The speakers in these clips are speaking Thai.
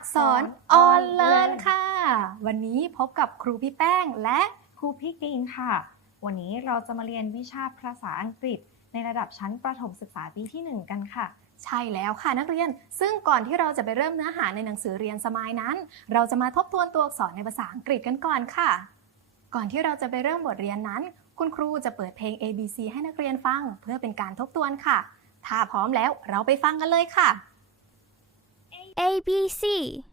กษรออออนนเลิเลิร์นนค่ะ วันนี้พบกับครูพี่แป้งและครูพี่กรีนค่ะ วันนี้เราจะมาเรียนวิชาภาษาอังกฤษ ในระดับชั้นประถมศึกษาปีที่ 1 กันค่ะ ใช่แล้วค่ะนักเรียน ซึ่งก่อนที่เราจะไปเริ่มเนื้อหาในหนังสือเรียนสมายนั้น เราจะมาทบทวนตัวอักษรในภาษาอังกฤษกันก่อนค่ะ ก่อนที่เราจะไปเริ่มบทเรียนนั้น คุณครูจะเปิดเพลง A B C ให้นักเรียนฟัง เพื่อเป็นการทบทวนค่ะ ถ้าพร้อมแล้วเราไปฟังกันเลยค่ะ A B C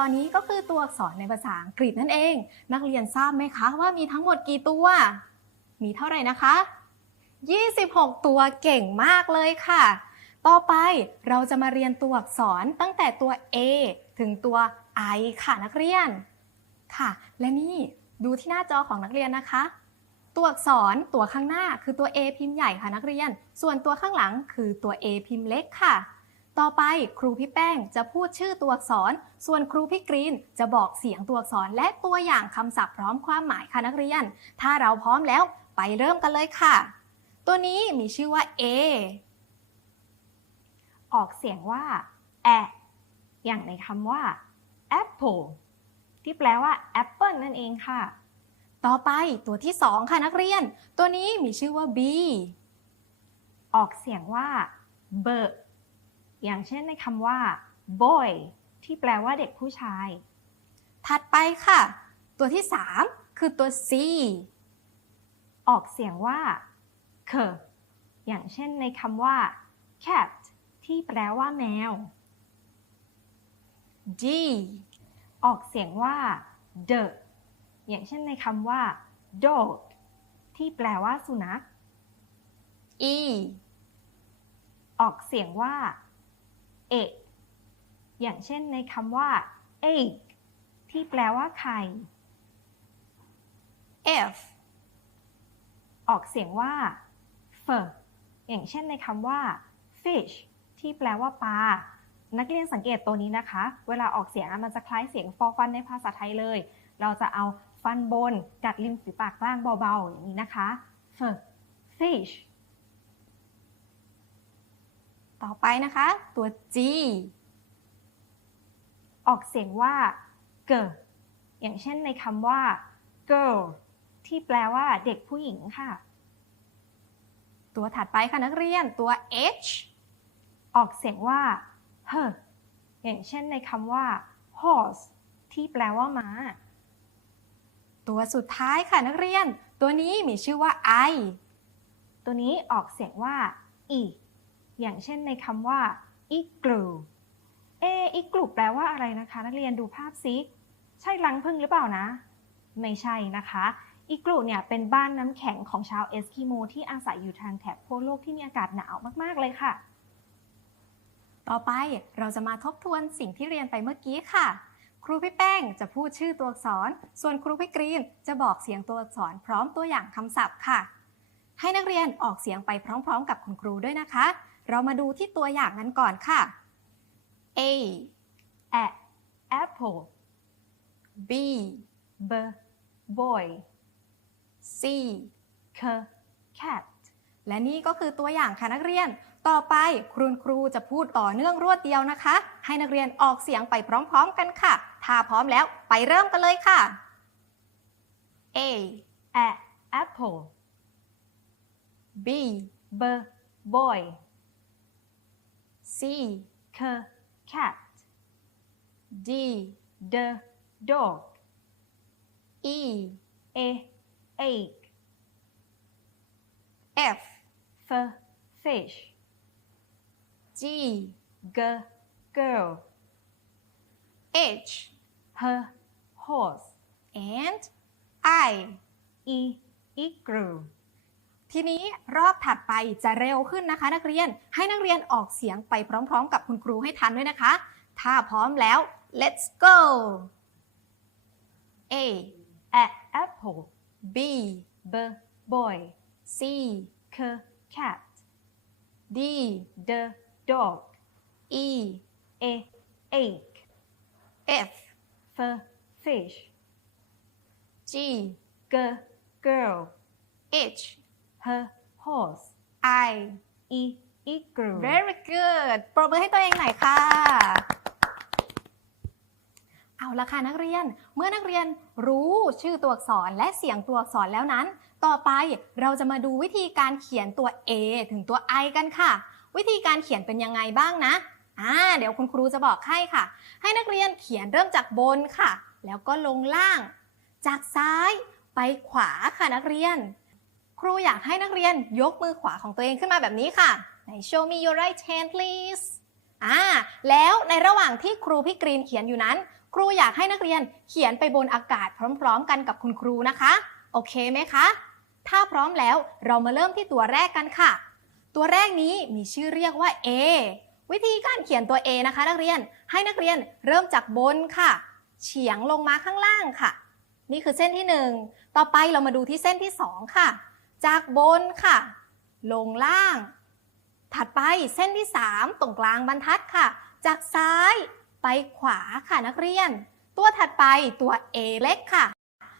อนนี้ก็คือตัวอักษรในภาษาอังกฤษนั่นเอง นักเรียนทราบไหมคะว่ามีทั้งหมดกี่ตัว มีเท่าไหร่นะคะ 26 ตัวเก่งมากเลยค่ะ ต่อไปเราจะมาเรียนตัวอักษรตั้งแต่ตัว A ถึงตัว I ค่ะนักเรียน ค่ะ และนี่ดูที่หน้าจอของนักเรียนนะคะ ตัวอักษรตัวข้างหน้าคือตัว A พิมพ์ใหญ่ค่ะนักเรียน ส่วนตัวข้างหลังคือตัว A พิมพ์เล็กค่ะ ต่อไปครูพี่แป้งจะพูดชื่อตัวอักษร ส่วนครูพี่กรีนจะบอกเสียงตัวอักษรและตัวอย่างคำศัพท์พร้อมความหมายค่ะนักเรียน ถ้าเราพร้อมแล้วไปเริ่มกันเลยค่ะ ตัวนี้มีชื่อว่า A ออกเสียงว่าแออย่างในคำว่า apple ที่แปลว่า apple นั่นเองค่ะ ต่อไปตัวที่สองค่ะนักเรียน ตัวนี้มีชื่อว่า B ออกเสียงว่า b อ ย่างเช่นในคำว่า boy ที่แปลว่าเด็กผู้ชาย ถัดไปค่ะ ตัวที่สามคือตัว C ออกเสียงว่า k อย่างเช่นในคำว่า cat ที่แปลว่าแมว D ออกเสียงว่า the อย่างเช่นในคำว่า dog ที่แปลว่าสุนัข E ออกเสียงว่า egg อย่างเช่นในคำว่า egg ที่แปลว่าไข่ F ออกเสียงว่า f อย่างเช่นในคำว่า fish ที่แปลว่าปลา นักเรียนสังเกตตัวนี้นะคะ เวลาออกเสียงอะมันจะคล้ายเสียงฟอฟันในภาษาไทยเลย เราจะเอาฟันบนกัดริมฝีปากกลางเบาๆ อย่างนี้นะคะ f fish ต่อไปนะคะ ตัว G ออกเสียงว่า g อย่างเช่นในคำว่า girl ที่แปลว่าเด็กผู้หญิงค่ะ ตัวถัดไปค่ะนักเรียนตัว H ออกเสียงว่า her อย่างเช่นในคำว่า horse ที่แปลว่าม้า ตัวสุดท้ายค่ะนักเรียน ตัวนี้มีชื่อว่า I ตัวนี้ออกเสียงว่า e อย่างเช่นในคำว่า igloo เอ igloo แปลว่าอะไรนะคะ นักเรียนดูภาพซิใช่รังผึ้งหรือเปล่านะ ไม่ใช่นะคะอิกลูเนี่ยเป็นบ้านน้ำแข็งของชาวเอสกิโมที่อาศัยอยู่ทางแถบขั้วโลกที่มีอากาศหนาวมากๆเลยค่ะ ต่อไปเราจะมาทบทวนสิ่งที่เรียนไปเมื่อกี้ค่ะ ครูพี่แป้งจะพูดชื่อตัวอักษร ส่วนครูพี่กรีนจะบอกเสียงตัวอักษรพร้อมตัวอย่างคำศัพท์ค่ะ ให้นักเรียนออกเสียงไปพร้อม ๆ กับคุณครูด้วยนะคะ เรามาดูที่ตัวอย่างนั้นก่อนค่ะ A a apple B b boy C c cat และนี่ก็คือตัวอย่างค่ะนักเรียน ต่อไปคุณครูจะพูดต่อเนื่องรวดเดียวนะคะ ให้นักเรียนออกเสียงไปพร้อมๆกันค่ะ ถ้าพร้อมแล้วไปเริ่มกันเลยค่ะ A a apple B b boy C. Cat. D. D. Dog. E. E egg. F. F. Fish. G. G. Girl. H. H. Horse. And I. E. Igloo ทีนี้รอบถัดไปจะเร็วขึ้นนะคะ นักเรียนให้นักเรียนออกเสียงไปพร้อมๆ กับคุณครูให้ทันด้วยนะคะ ถ้าพร้อมแล้ว let's go A a apple B b boy C c cat D d dog E a egg F f fish G g girl H h horse I e igloo very good ปรบมือให้ตัวเองหน่อยค่ะ เอาละค่ะนักเรียน เมื่อนักเรียนรู้ชื่อตัวอักษรและเสียงตัวอักษรแล้วนั้น ต่อไปเราจะมาดูวิธีการเขียนตัว A ถึงตัว I กันค่ะ วิธีการเขียนเป็นยังไงบ้างนะอ่าเดี๋ยวคุณครูจะบอกให้ค่ะ ให้นักเรียนเขียนเริ่มจากบนค่ะ แล้วก็ลงล่าง จากซ้ายไปขวาค่ะนักเรียน ครูอยากให้นักเรียนยกมือขวาของตัวเองขึ้นมาแบบนี้ค่ะไหน show me your right hand please อ่าแล้วในระหว่างที่ครูพี่กรีนเขียนอยู่นั้น ครูอยากให้นักเรียนเขียนไปบนอากาศพร้อม ๆ กันกับคุณครูนะคะ โอเคไหมคะ ถ้าพร้อมแล้วเรามาเริ่มที่ตัวแรกกันค่ะ ตัวแรกนี้มีชื่อเรียกว่า A วิธีการเขียนตัว A นะคะ นักเรียนให้นักเรียนเริ่มจากบนค่ะ เฉียงลงมาข้างล่างค่ะ นี่คือเส้นที่หนึ่งต่อไปเรามาดูที่เส้นที่สองค่ะ จากบนค่ะ ลงล่าง ถัดไปเส้นที่ 3 ตรงกลางบรรทัดค่ะ จากซ้ายไปขวาค่ะนักเรียน ตัวถัดไปตัว A เล็กค่ะ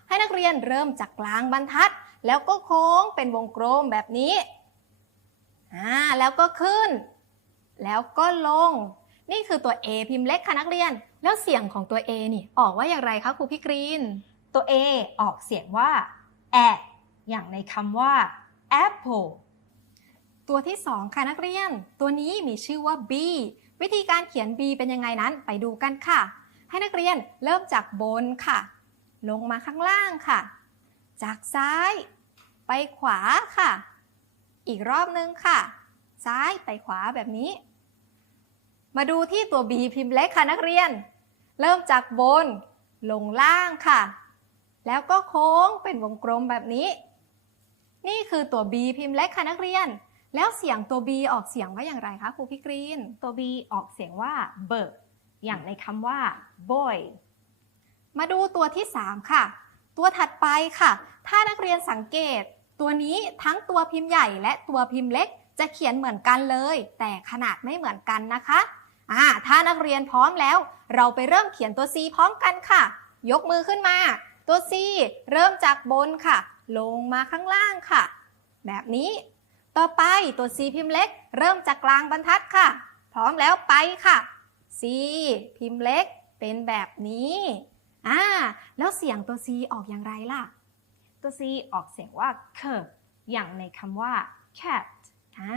ให้นักเรียนเริ่มจากกลางบรรทัด แล้วก็โค้งเป็นวงกลมแบบนี้อ่าแล้วก็ขึ้น แล้วก็ลง นี่คือตัว A พิมพ์เล็กค่ะนักเรียน แล้วเสียงของตัว A นี่ออกว่าอย่างไรคะครูพี่กรีน ตัว A ออกเสียงว่า a อ อย่างในคำว่า apple ตัวที่ 2 ค่ะนักเรียน ตัวนี้มีชื่อว่า B วิธีการเขียน B เป็นยังไงนั้นไปดูกันค่ะ ให้นักเรียนเริ่มจากบนค่ะ ลงมาข้างล่างค่ะ จากซ้ายไปขวาค่ะ อีกรอบนึงค่ะ ซ้ายไปขวาแบบนี้ มาดูที่ตัว B พิมพ์เล็กค่ะนักเรียน เริ่มจากบน ลงล่างค่ะ แล้วก็โค้งเป็นวงกลมแบบนี้ นี่คือตัว B พิมพ์เล็กค่ะนักเรียน แล้วเสียงตัว B ออกเสียงว่าอย่างไรคะครูพี่กรีน ตัว B ออกเสียงว่า bird อย่างในคำว่า boy มาดูตัวที่ 3 ค่ะ ตัวถัดไปค่ะ ถ้านักเรียนสังเกต ตัวนี้ทั้งตัวพิมพ์ใหญ่และตัวพิมพ์เล็กจะเขียนเหมือนกันเลย แต่ขนาดไม่เหมือนกันนะคะอ่าถ้านักเรียนพร้อมแล้ว เราไปเริ่มเขียนตัว C พร้อมกันค่ะ ยกมือขึ้นมา ตัว C เริ่มจากบนค่ะ ลงมาข้างล่างค่ะ แบบนี้ ต่อไปตัว C พิมพ์เล็ก เริ่มจากกลางบรรทัดค่ะ พร้อมแล้วไปค่ะ C พิมพ์เล็ก เป็นแบบนี้อ่าแล้วเสียงตัว C ออกอย่างไรล่ะ ตัว C ออกเสียงว่า c อย่างในคำว่า cat อ่า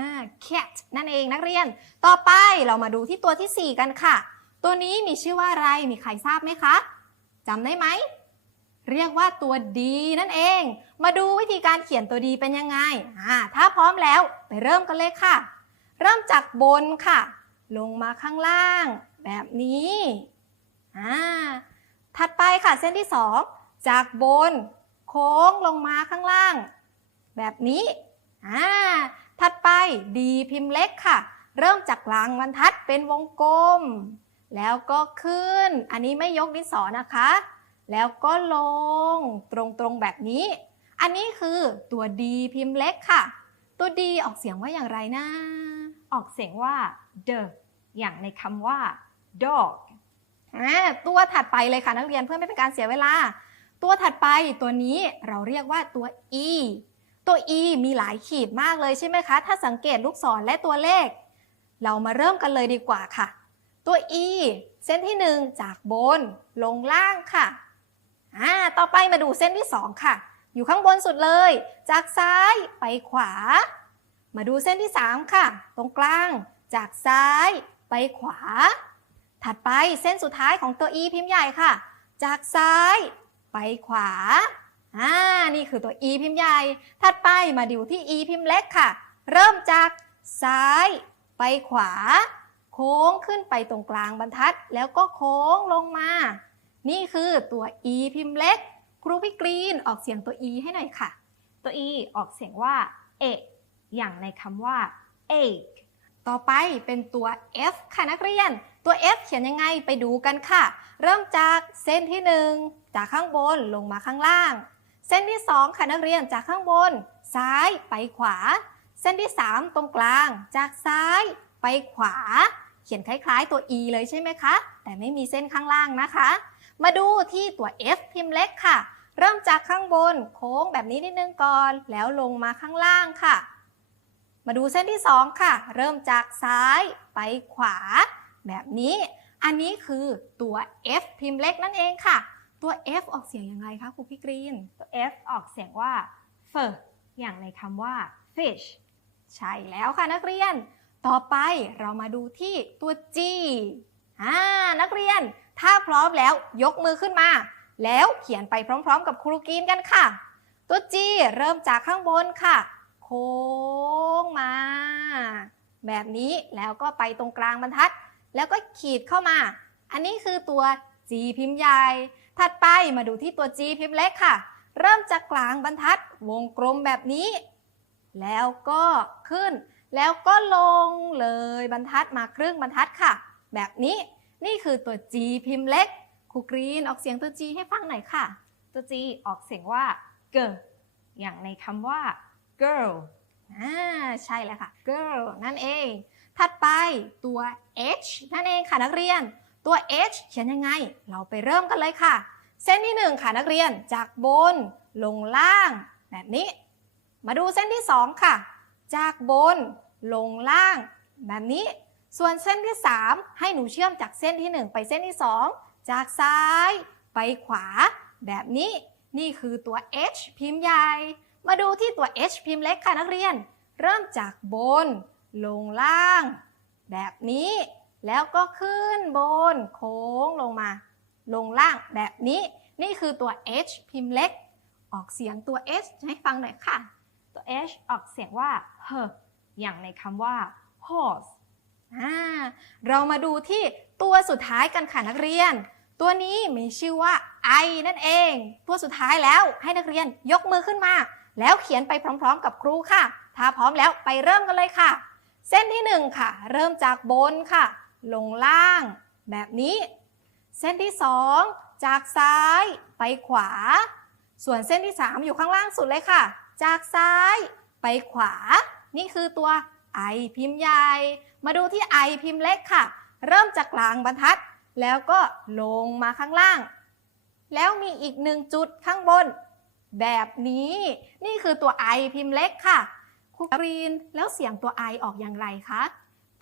cat นั่นเองนักเรียน ต่อไปเรามาดูที่ตัวที่ 4 กันค่ะ ตัวนี้มีชื่อว่าอะไร มีใครทราบไหมคะจำได้ไหม เรียกว่าตัว D นั่นเอง มาดูวิธีการเขียนตัว D เป็นยังไงอ่าถ้าพร้อมแล้วไปเริ่มกันเลยค่ะ เริ่มจากบนค่ะ ลงมาข้างล่าง แบบนี้อ่าถัดไปค่ะเส้นที่ 2 จากบน โค้งลงมาข้างล่าง แบบนี้อ่าถัดไป D พิมพ์เล็กค่ะ เริ่มจากกลางบรรทัดเป็นวงกลม แล้วก็ขึ้น อันนี้ไม่ยกดินสอนะคะ แล้วก็ลงตรงๆแบบนี้ อันนี้คือตัว D พิมพ์เล็กค่ะ ตัว D ออกเสียงว่าอย่างไรนะ ออกเสียงว่า the อย่างในคำว่า dog ตัวถัดไปเลยค่ะนักเรียนเพื่อไม่เป็นการเสียเวลา ตัวถัดไปตัวนี้เราเรียกว่าตัว e ตัว e มีหลายขีดมากเลยใช่ไหมคะ ถ้าสังเกตลูกศรและตัวเลข เรามาเริ่มกันเลยดีกว่าค่ะ ตัว e เส้นที่ 1 จากบนลงล่างค่ะ อ่าต่อไปมาดูเส้นที่ 2 ค่ะ อยู่ข้างบนสุดเลย จากซ้ายไปขวา มาดูเส้นที่ 3 ค่ะ ตรงกลาง จากซ้ายไปขวา ถัดไปเส้นสุดท้ายของตัว e พิมพ์ใหญ่ค่ะ จากซ้ายไปขวาอ่านี่คือตัว e พิมพ์ใหญ่ ถัดไปมาดูที่ e พิมพ์เล็กค่ะ เริ่มจากซ้ายไปขวา โค้งขึ้นไปตรงกลางบรรทัด แล้วก็โค้งลงมา นี่คือตัว e พิมพ์เล็ก ครูพี่กรีนออกเสียงตัว e ให้หน่อยค่ะ ตัว e ออกเสียงว่า เอกอย่างในคำว่า egg ต่อไปเป็นตัว F ค่ะนักเรียน ตัว F เขียนยังไงไปดูกันค่ะ เริ่มจากเส้นที่ 1 จากข้างบนลงมาข้างล่าง เส้นที่ 2 ค่ะนักเรียนจากข้างบน ซ้ายไปขวา เส้นที่ 3 ตรงกลาง จากซ้ายไปขวา เขียนคล้าย ๆ ตัว E เลยใช่ไหมคะ แต่ไม่มีเส้นข้างล่างนะคะ มาดูที่ตัว F พิมพ์เล็กค่ะ เริ่มจากข้างบนโค้งแบบนี้นิดนึงก่อน แล้วลงมาข้างล่างค่ะ มาดูเส้นที่ 2 ค่ะ เริ่มจากซ้ายไปขวา แบบนี้ อันนี้คือตัว F พิมพ์เล็กนั่นเองค่ะ ตัว F ออกเสียงยังไงคะครูพี่กรีน ตัว f ออกเสียงว่า f อย่างในคำว่า fish ใช่แล้วค่ะนักเรียน ต่อไปเรามาดูที่ตัว G อ่านักเรียน ถ้าพร้อมแล้วยกมือขึ้นมา แล้วเขียนไปพร้อมๆ กับครูกรีนกันค่ะ ตัว G เริ่มจากข้างบนค่ะ โค้งมา แบบนี้แล้วก็ไปตรงกลางบรรทัด แล้วก็ขีดเข้ามา อันนี้คือตัว G พิมพ์ใหญ่ ถัดไปมาดูที่ตัว G พิมพ์เล็กค่ะ เริ่มจากกลางบรรทัด วงกลมแบบนี้ แล้วก็ขึ้น แล้วก็ลงเลยบรรทัดมาครึ่งบรรทัดค่ะ แบบนี้ นี่คือตัว G พิมพ์เล็กครูกรีนออกเสียงตัว G ให้ฟังหน่อยค่ะ ตัว g ออกเสียงว่า g อย่างในคำว่า girl อ่าใช่แล้วค่ะ girl นั่นเอง ถัดไปตัว h นั่นเองค่ะนักเรียน ตัว h เขียนยังไง เราไปเริ่มกันเลยค่ะ เส้นที่ 1 ค่ะนักเรียนจากบน ลงล่าง แบบนี้ มาดูเส้นที่ 2 ค่ะ จากบน ลงล่าง แบบนี้ ส่วนเส้นที่ 3 ให้หนูเชื่อมจากเส้นที่ 1 ไปเส้นที่ 2 จากซ้ายไปขวา แบบนี้นี่คือตัว h พิมพ์ใหญ่ มาดูที่ตัว h พิมพ์เล็กค่ะนักเรียน เริ่มจากบน ลงล่าง แบบนี้ แล้วก็ขึ้นบน โค้งลงมา ลงล่างแบบนี้ นี่คือตัว h พิมพ์เล็ก ออกเสียงตัว h ให้ฟังหน่อยค่ะ ตัว h ออกเสียงว่า h อย่างในคำว่า horse เรามาดูที่ตัวสุดท้ายกันค่ะนักเรียน ตัวนี้มีชื่อว่า I นั่นเอง ตัวสุดท้ายแล้วให้นักเรียนยกมือขึ้นมา แล้วเขียนไปพร้อม ๆ กับครูค่ะ ถ้าพร้อมแล้วไปเริ่มกันเลยค่ะ เส้นที่1ค่ะ เริ่มจากบนค่ะ ลงล่าง แบบนี้ เส้นที่ 2 จากซ้ายไปขวา ส่วนเส้นที่ 3 อยู่ข้างล่างสุดเลยค่ะ จากซ้ายไปขวา นี่คือตัว I พิมพ์ใหญ่ มาดูที่ I พิมพ์เล็กค่ะ เริ่มจากกลางบรรทัด แล้วก็ลงมาข้างล่าง แล้วมีอีกหนึ่งจุดข้างบน แบบนี้ นี่คือตัว I พิมพ์เล็กค่ะครูกรีนแล้วเสียงตัว I ออกอย่างไรคะ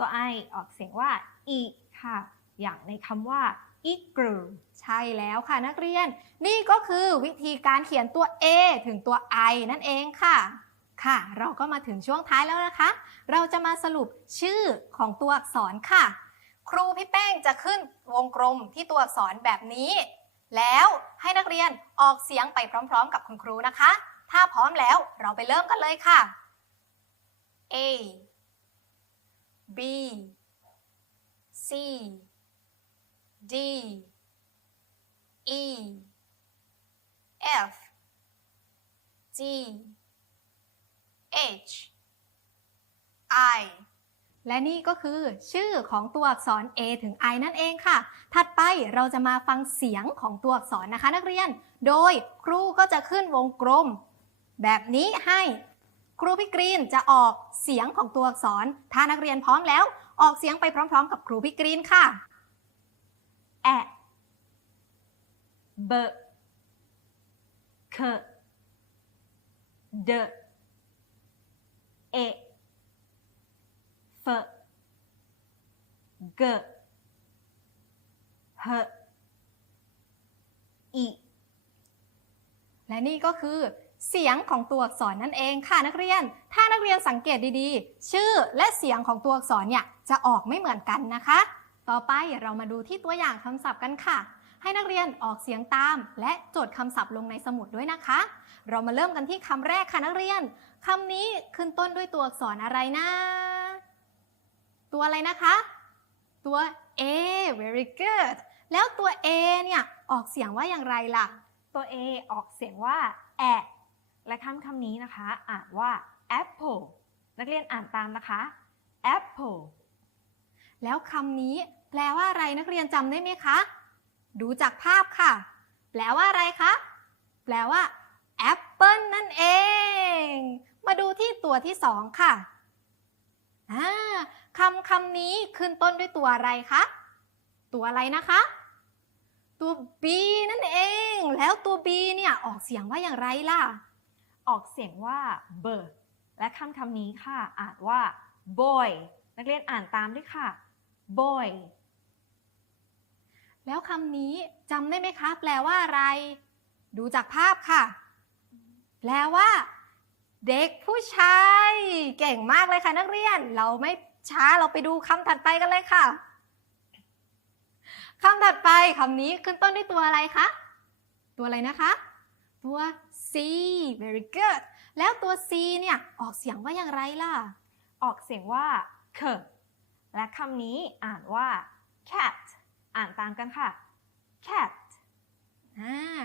ตัว i ออกเสียงว่า e ค่ะ อย่างในคำว่า igloo ใช่แล้วค่ะนักเรียน นี่ก็คือวิธีการเขียนตัว A ถึงตัว I นั่นเองค่ะ ค่ะ เราก็มาถึงช่วงท้ายแล้วนะคะ เราจะมาสรุปชื่อของตัวอักษรค่ะ ครูพี่แป้งจะขึ้นวงกลมที่ตัวอักษรแบบนี้ แล้วให้นักเรียนออกเสียงไปพร้อม ๆ กับคุณครูนะคะ ถ้าพร้อมแล้วเราไปเริ่มกันเลยค่ะ A B C D E F G H I และนี่ก็คือชื่อของตัวอักษร A ถึง I นั่นเองค่ะ ถัดไปเราจะมาฟังเสียงของตัวอักษรนะคะนักเรียน โดยครูก็จะขึ้นวงกลม แบบนี้ให้ ครูพี่กรีนจะออกเสียงของตัวอักษร ถ้านักเรียนพร้อมแล้ว ออกเสียงไปพร้อมๆ กับครูพี่กรีนค่ะ at b k d e f g h i และนี่ก็คือเสียงของตัวอักษรนั่นเองค่ะนักเรียน ถ้านักเรียนสังเกตดีๆ ชื่อและเสียงของตัวอักษรเนี่ยจะออกไม่เหมือนกันนะคะ ต่อไปเรามาดูที่ตัวอย่างคำศัพท์กันค่ะ ให้นักเรียนออกเสียงตาม และจดคำศัพท์ลงในสมุดด้วยนะคะ เรามาเริ่มกันที่คำแรกค่ะนักเรียนคำนี้ขึ้นต้นด้วยตัวอักษรอะไรนะ ตัวอะไรนะคะ ตัว A very good แล้วตัว A เนี่ยออกเสียงว่าอย่างไรล่ะ ตัว A ออกเสียงว่าแอะและคำคำนี้นะคะอ่านว่า apple นักเรียนอ่านตามนะคะ apple แล้วคำนี้แปลว่าอะไรนักเรียนจำได้ไหมคะ ดูจากภาพค่ะ แปลว่าอะไรคะ แปลว่า แอปเปิลนั่นเอง มาดูที่ตัวที่สองค่ะอ่าคำคำนี้ขึ้นต้นด้วยตัวอะไรคะ ตัวอะไรนะคะ ตัว B นั่นเอง แล้วตัว B เนี่ยออกเสียงว่าอย่างไรล่ะ ออกเสียงว่า bird และคำคำนี้ค่ะ อ่านว่า boy นักเรียนอ่านตามด้วยค่ะ boy แล้วคำนี้จำได้ไหมคะ แปลว่าอะไร ดูจากภาพค่ะ แปลว่า เด็กผู้ชาย เก่งมากเลยค่ะนักเรียน เราไม่ช้าเราไปดูคำถัดไปกันเลยค่ะคำถัดไปคำนี้ขึ้นต้นด้วยตัวอะไรคะ ตัวอะไรนะคะ ตัว C very good แล้วตัว C เนี่ย ออกเสียงว่าอย่างไรล่ะ ออกเสียงว่า k และคำนี้อ่านว่า cat อ่านตามกันค่ะ cat อ่า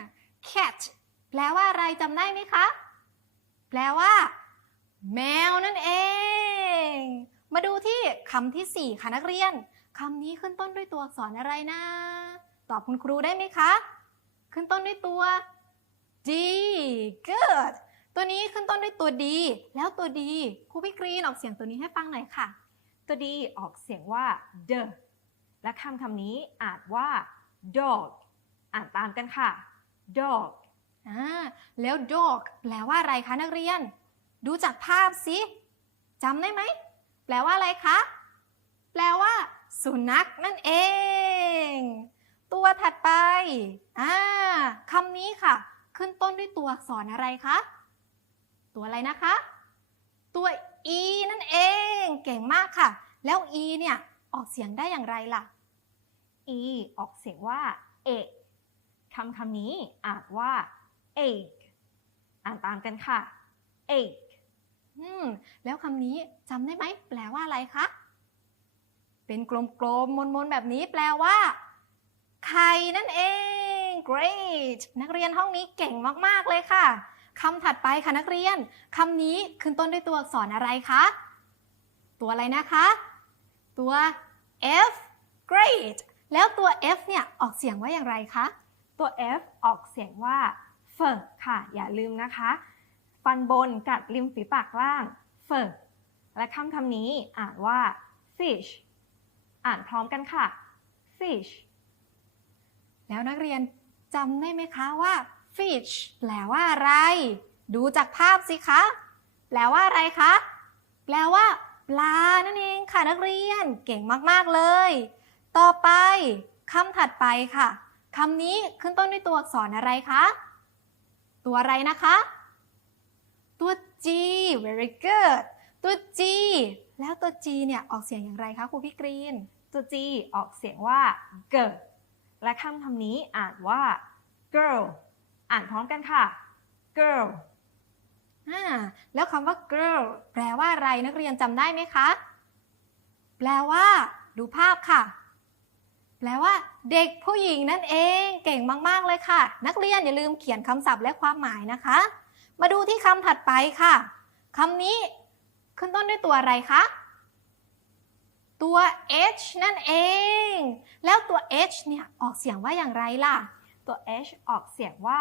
cat แปลว่าอะไรจำได้ไหมคะ แปลว่า แมวนั่นเอง มาดูที่คำที่ 4 ค่ะนักเรียนคำนี้ขึ้นต้นด้วยตัวอักษรอะไรนะ ตอบคุณครูได้ไหมคะ ขึ้นต้นด้วยตัว D good ตัวนี้ขึ้นต้นด้วยตัว D แล้วตัว D ครูพี่กรีนออกเสียงตัวนี้ให้ฟังหน่อยค่ะ ตัวดีออกเสียงว่า the และคำคำนี้อ่านว่า dog อ่านตามกันค่ะ dog อ่าแล้ว dog แปลว่าอะไรคะนักเรียน ดูจากภาพสิจำได้ไหม แปลว่าอะไรคะ แปลว่า สุนัขนั่นเอง ตัวถัดไปอ่าคำนี้ค่ะ ขึ้นต้นด้วยตัวอักษรอะไรคะ ตัวอะไรนะคะ ตัว e นั่นเอง เก่งมากค่ะ แล้ว e เนี่ยออกเสียงได้อย่างไรล่ะ e ออกเสียงว่า egg คำคำนี้อ่านว่า egg อ่านตามกันค่ะ egg อืมแล้วคำนี้จำได้ไหมแปลว่าอะไรคะ เป็นกลมๆมนๆแบบนี้แปลว่า ไข่นั่นเอง great นักเรียนห้องนี้เก่งมากๆเลยค่ะคำถัดไปค่ะนักเรียนคำนี้ขึ้นต้นด้วยตัวอักษรอะไรคะ ตัวอะไรนะคะ ตัว F great แล้วตัว F เนี่ยออกเสียงว่าอย่างไรคะ ตัว f ออกเสียงว่า f ค่ะ อย่าลืมนะคะ ฟันบนกัดริมฝีปากล่าง f และคำคำนี้อ่านว่า fish อ่านพร้อมกันค่ะ fish แล้วนักเรียนจำได้ไหมคะว่า fish แปลว่าอะไร ดูจากภาพสิคะ แปลว่าอะไรคะ แปลว่า ปลานั่นเองค่ะนักเรียน เก่งมาก ๆ เลย ต่อไปคำถัดไปค่ะคำนี้ขึ้นต้นด้วยตัวอักษรอะไรคะ ตัวอะไรนะคะ ตัว G very good ตัว G แล้วตัว G เนี่ยออกเสียงอย่างไรคะครูพี่กรีน ตัว g ออกเสียงว่า g และคำคำนี้อ่านว่า girl อ่านพร้อมกันค่ะ girl อ่าแล้วคำว่า girl แปลว่าอะไรนักเรียนจำได้ไหมคะ แปลว่า ดูภาพค่ะ แปลว่าเด็กผู้หญิงนั่นเองเก่งมาก ๆ เลยค่ะ นักเรียนอย่าลืมเขียนคำศัพท์และความหมายนะคะ มาดูที่คำถัดไปค่ะคำนี้ขึ้นต้นด้วยตัวอะไรคะตัว h นั่นเอง แล้วตัว h เนี่ยออกเสียงว่าอย่างไรล่ะ ตัว h ออกเสียงว่า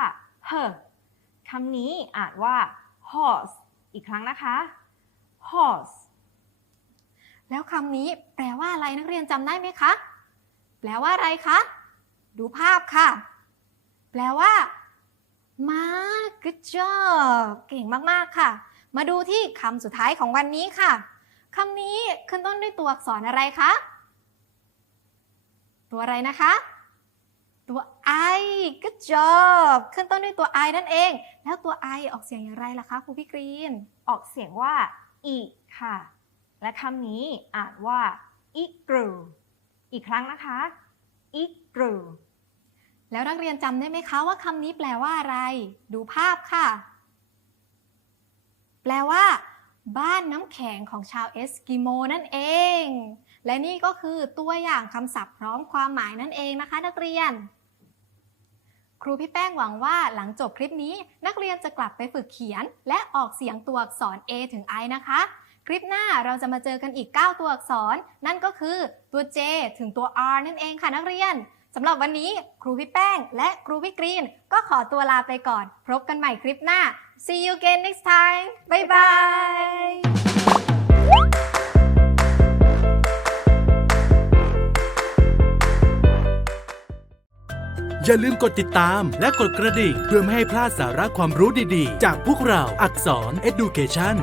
her คำนี้อ่านว่า horse อีกครั้งนะคะ horse แล้วคำนี้แปลว่าอะไรนักเรียนจำได้ไหมคะ แปลว่าอะไรคะ ดูภาพค่ะ แปลว่า มา good job เก่งมาก ๆ ค่ะ มาดูที่คำสุดท้ายของวันนี้ค่ะ คำนี้ขึ้นต้นด้วยตัวอักษรอะไรคะ ตัวอะไรนะคะ ตัว I good job ขึ้นต้นด้วยตัว I นั่นเอง แล้วตัว I ออกเสียงอย่างไรล่ะคะครูพี่กรีน ออกเสียงว่า e ค่ะ และคำนี้อ่านว่า igloo อีกครั้งนะคะ igloo แล้วนักเรียนจำได้ไหมคะว่าคำนี้แปลว่าอะไร ดูภาพค่ะ แปลว่า บ้านน้ำแข็งของชาวเอสกิโมนั่นเอง และนี่ก็คือตัวอย่างคำศัพท์พร้อมความหมายนั่นเองนะคะ นักเรียน ครูพี่แป้งหวังว่าหลังจบคลิปนี้ นักเรียนจะกลับไปฝึกเขียน และออกเสียงตัวอักษร A ถึง I นะคะ คลิปหน้าเราจะมาเจอกันอีก 9 ตัวอักษร นั่นก็คือตัว J ถึงตัว R นั่นเองค่ะนักเรียนสำหรับวันนี้ครูพี่แป้ง และครูพี่กรีน ก็ขอตัวลาไปก่อน พบกันใหม่คลิปหน้า see you again next time bye bye อย่าลืมกดติดตามและกดกระดิ่ง เพื่อไม่ให้พลาดสาระความรู้ดีๆ จากพวกเราอักษร Education